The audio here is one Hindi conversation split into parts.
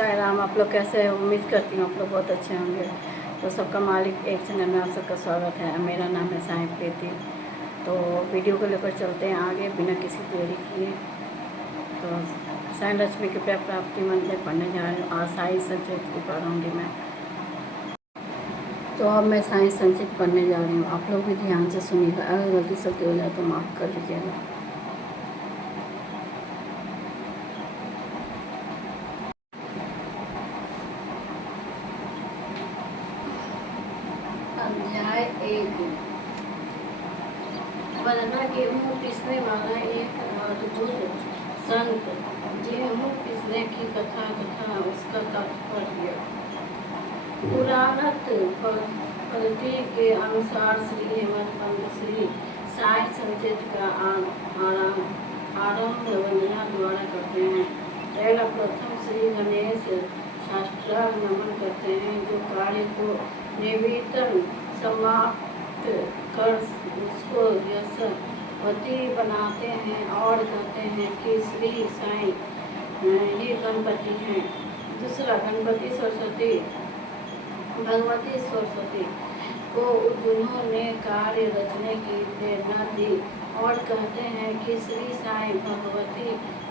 साईं राम। आप लोग कैसे हैं? उम्मीद करती हूँ आप लोग बहुत अच्छे होंगे। तो सबका मालिक एक चैनल में आप सबका स्वागत है। मेरा नाम है साईं प्रीति। तो वीडियो को लेकर चलते हैं आगे बिना किसी देरी किए। तो साईं लक्ष्मी कृपया प्राप्ति मंत्र पढ़ने जा रही हूँ। आज साईं संचित की पढ़ूँगी मैं। तो अब मैं साईं संचित पढ़ने जा रही हूँ। आप लोग भी ध्यान से सुनिएगा। अगर गलती सलती हो जाए तो माफ़ कर लीजिएगा। अध्याय 1। वरना गेहूँ पीसने वाला एक अद्भुत संत। गेहूँ पीसने की कथा उसका तात्पर्य। पुराणत पद्धति के अनुसार श्री हेमंत पंत श्री साईं संचित का आरंभ वंदना द्वारा करते हैं। पहला प्रथम श्री गणेश शास्त्रार्थ नमन करते हैं, जो कार्य को निवेदन समाप्त कर उसको यशस्वी बनाते हैं और कहते हैं कि श्री साईं ये गणपति हैं। दूसरा, गणपति सरस्वती भगवती सरस्वती को जिन्होंने कार्य रचने की प्रेरणा दी और कहते हैं कि श्री साईं भगवती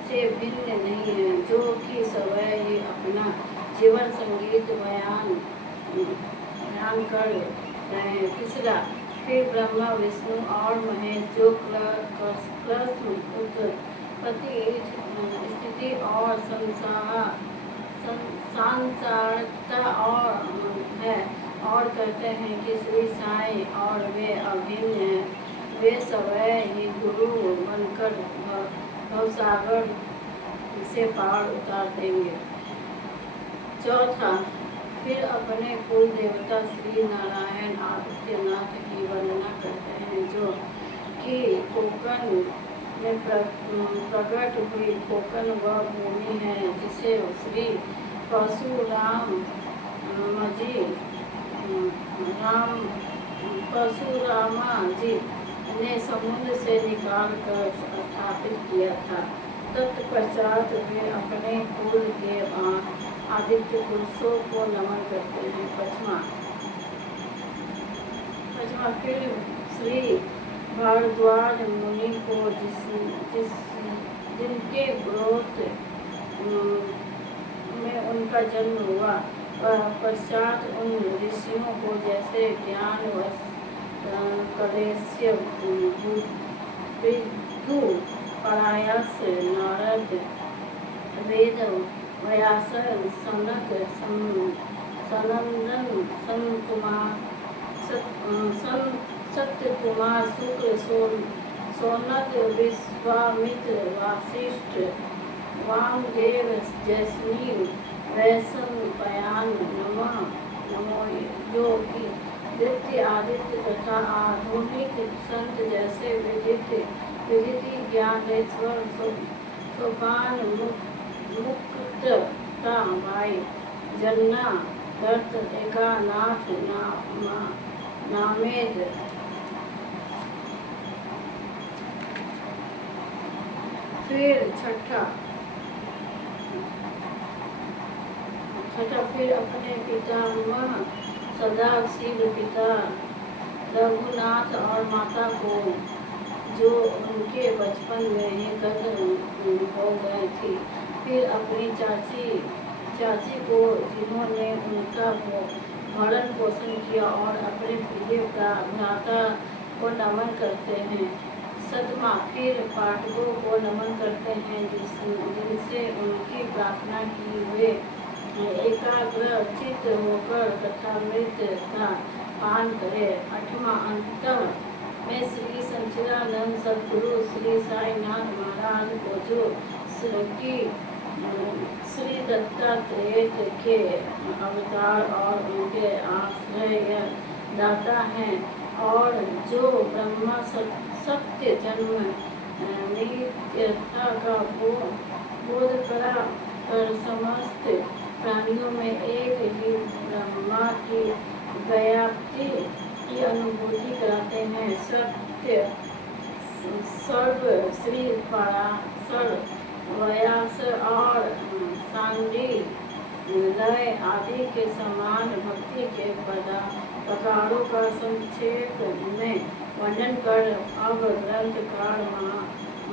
से भिन्न नहीं है, जो कि स्वयं ही अपना जीवन संगीत बयान कर रहे हैं। तीसरा, फिर ब्रह्मा विष्णु और महेश जो कृष्ण उत्पत्ति स्थिति और सांसारता और है और कहते हैं कि श्री साईं और वे अभिन्न हैं। वे स्वयं ही गुरु बनकर भवसागर से पार उतार देंगे। चौथा, फिर अपने कुल देवता श्री नारायण आदित्यनाथ की वंदना करते हैं, जो कि कोकण में प्रकट हुई कोकण व भूमि है, जिसे श्री परशुराम जी ने समुद्र से निकाल कर स्थापित किया था। तत्पश्चात वे अपने कुल के आदित्य पुरुषों को नमन करते हैं। पांचवा, फिर श्री भारद्वाज मुनि को जिनके गोत्र में उनका जन्म हुआ, पश्चात उन ऋषियों को जैसे ज्ञान कलेश्य विदु परायस नारद वेद व्यास सनक सनंदन सत्य कुमार शुक्ल सोनक विश्वामित्र वासिष्ठ वामदेव जैस्मिन वैशंपायन नमो योगी दित्य आदित्य तथा आधुनिक संत जैसे विदिति ज्ञानेश्वर सोपान मुक्ता भाई जन्ना दत्त एकानाथ नामेद। फिर छठा, फिर अपने पितामह सदा शिव पिता रघुनाथ और माता को, जो उनके बचपन में ही कत्ल हो गए थी। फिर अपनी चाची को, जिन्होंने उनका भरण पोषण किया, और अपने प्रिय भ्राता को नमन करते हैं। सतमा, फिर पाठकों को नमन करते हैं, जिनसे उनकी प्रार्थना की वे एकाग्र चित्त होकर कथामृत का पान करे। आठवां, अंत में श्री सच्चिदानंद सद्गुरु श्री साईनाथ महाराज को, जो श्री दत्तात्रेय के अवतार और उनके आश्रय दाता हैं, और जो ब्रह्मा सत्य जन्म नित्यता का बोध करा कर समस्त प्राणियों में एक ही ब्रह्मा की व्याप्ति की अनुभूति कराते हैं। सत्य सर्व श्री पराशर व्यास और सांडी लय आदि के समान भक्ति के प्रकारों का संक्षेप में वर्णन कर अब ग्रंथकार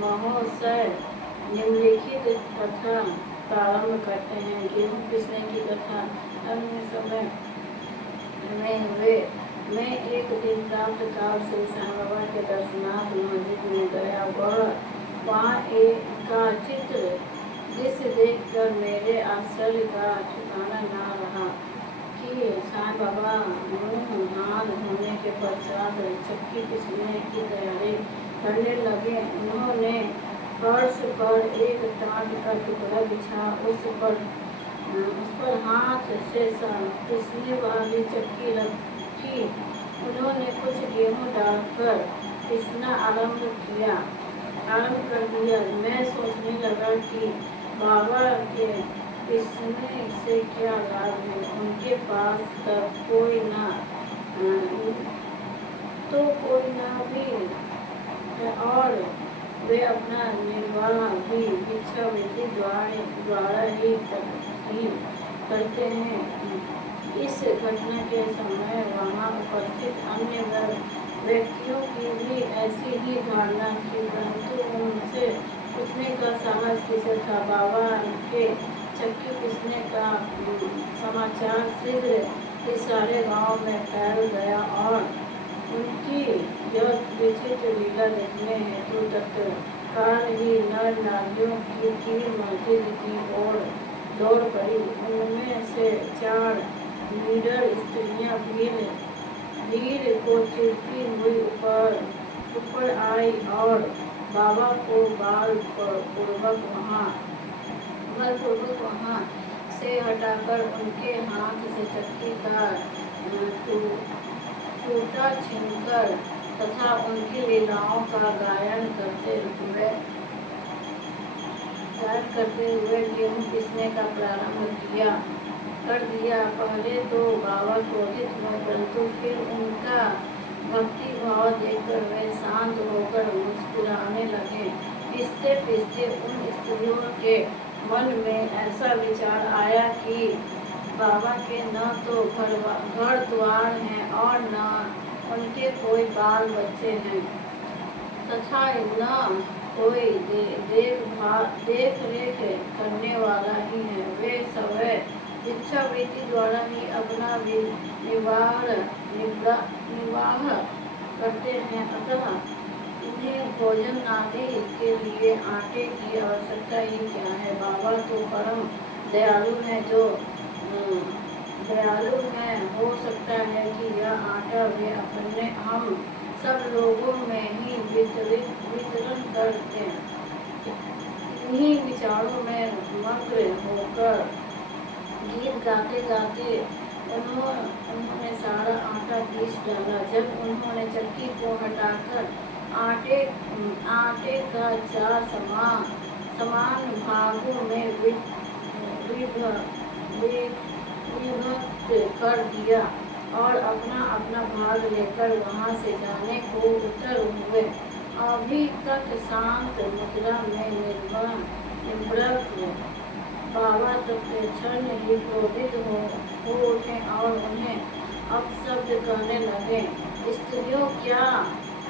महोदय निम्नलिखित कथा प्रारंभ करते हैं। गेहूं पिसने की कथा। अन्य समय में मैं एक दिन प्राप्त काल से साईं बाबा के दर्शनार्थ मस्जिद में गया। वहाँ एक का चित्र जिसे देखकर मेरे आश्चर्य का ठिकाना न रहा कि साईं बाबा मुँह हाथ धोने के पश्चात चक्की पिसने की तैयारी करने लगे। उन्होंने फर्श पर एक टाट का टुकड़ा बिछा उस पर हाथ से पिसने वाली चक्की रखी। उन्होंने कुछ गेहूं डालकर पिसना आरंभ कर दिया। मैं सोचने लगा कि बाबा के पिसने से क्या लाभ है, उनके पास तब कोई ना भी है और वे अपना निर्वाह भी भिक्षावृत्ति द्वारा ही करते हैं। इस घटना के समय वहाँ उपस्थित अन्य व्यक्तियों की भी ऐसी ही धारणा थी, परंतु उनसे पूछने का साहस किसे था। बाबा के चक्की पिसने का समाचार शीघ्र इस सारे गांव में फैल गया और उनकी यह विचित्र लीला देखने हेतु तत्काल ही नर नारियों की भीड़ मस्जिद की ओर दौड़ पड़ी। उनमें से 4 नीडर स्त्रियां भीड़ को चीरती हुई ऊपर आई और बाबा को बलपूर्वक वहाँ से हटाकर उनके हाथ से चक्की का टूटा छीनकर तथा उनकी लीलाओं का गायन करते हुए गेहूं पिसने का प्रारंभ कर दिया। पहले तो बाबा क्रोधित हुए, परंतु फिर उनका भक्ति भाव देखकर वे शांत होकर मुस्कुराने लगे। पिसते पिसते उन स्त्रियों के मन में ऐसा विचार आया कि बाबा के न तो घर द्वार हैं और न उनके कोई बाल बच्चे हैं तथा न कोई देख रेख करने वाला ही है। वे स्वयं भिक्षावृत्ति द्वारा ही अपना निर्वाह करते हैं, अतः इन्हें भोजन आदि के लिए आटे की आवश्यकता ही क्या है। बाबा तो परम दयालु हैं, हो सकता है कि यह आटा वे हम सब लोगों में ही वितरण कर दें। इन्हीं विचारों में मग्न होकर गीत गाते गाते उन्होंने सारा आटा पीस डाला। जब उन्होंने चक्की को हटाकर आटे का 4 समान भागों में विभक्त कर दिया और अपना भाग लेकर वहाँ से जाने को उतर हुए। अभी तक शांत मुद्रा में निवृत्त बाबा तत्क्षण ही क्रोधित हो उठे और उन्हें अपशब्द कहने लगे। स्त्रियों, क्या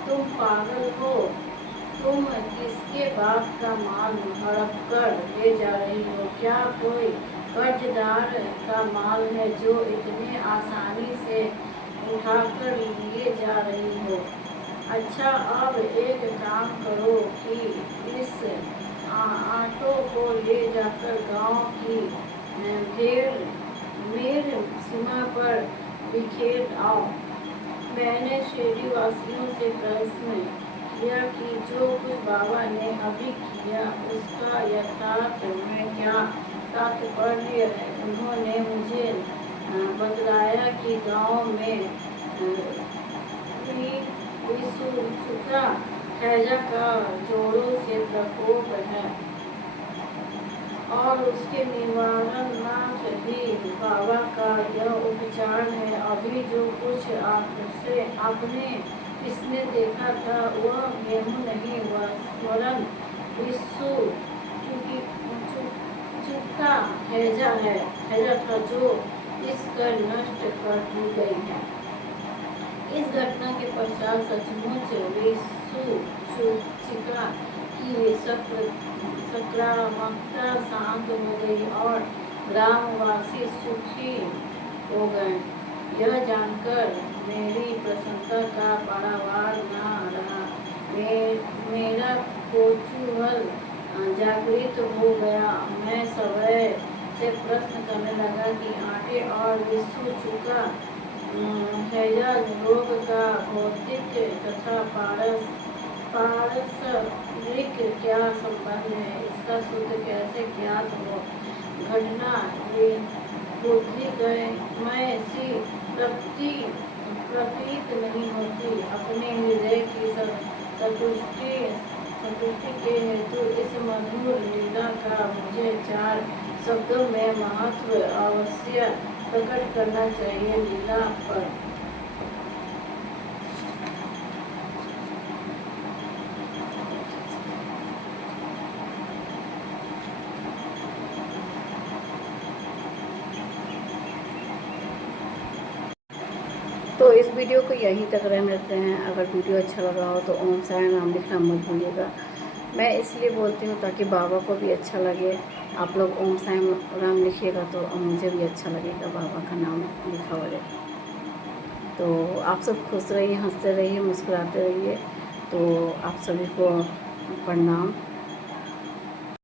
तुम पागल हो? तुम किसके बाप का माल हड़प कर ले जा रही हो? क्या कोई कर्जदार का माल है जो इतने आसानी से उठाकर लिए जा रही हो? अच्छा, अब एक काम करो कि इस आटो को ले जाकर गांव की मेर सीमा पर बिखेर आओ। मैंने शेरी वासियों से प्रश्न किया कि जो कुछ बाबा ने अभी किया उसका यथार्थ में क्या तात्पर्य है। उन्होंने मुझे बतलाया कि गांव में विसुखा हैजा का जोड़ों से प्रकोप है और उसके निवारणार्थ ही बाबा का यह उपचार है। अभी जो कुछ आपने इसने देखा था वह गेहूं नहीं वरन विसु का हैजा है, हैजा था जो इस कर नष्ट कर दी गई है। इस घटना के पश्चात सचमुच विषुचिका की सकारात्मकता शांत हो गई और ग्रामवासी सुखी हो गए। यह जानकर मेरी प्रसन्नता का पारावार न रहा। मेरा कौतूहल जागृत हो गया। मैं स्वयं से प्रश्न करने लगा कि आटे और विषुचिका हैजा रोग का भौतिक तथा पारस्परिक क्या संबंध है, इसका सूत्र कैसे ज्ञात हो। घटना बुद्धि में सी प्रतीत नहीं होती। अपने हृदय की संतुष्टि के हेतु इस मधुर लीला का मुझे 4 शब्दों में महत्व अवश्य प्रकट करना चाहिए। लीला पर तो इस वीडियो को यहीं तक रहने देते हैं। अगर वीडियो अच्छा लगा हो तो ओम साई राम लिखना मत भूलिएगा। मैं इसलिए बोलती हूँ ताकि बाबा को भी अच्छा लगे। आप लोग ओम साई राम लिखिएगा तो मुझे भी अच्छा लगेगा, बाबा का नाम लिखा हुआ है। तो आप सब खुश रहिए, हंसते रहिए, मुस्कुराते रहिए। तो आप सभी को प्रणाम।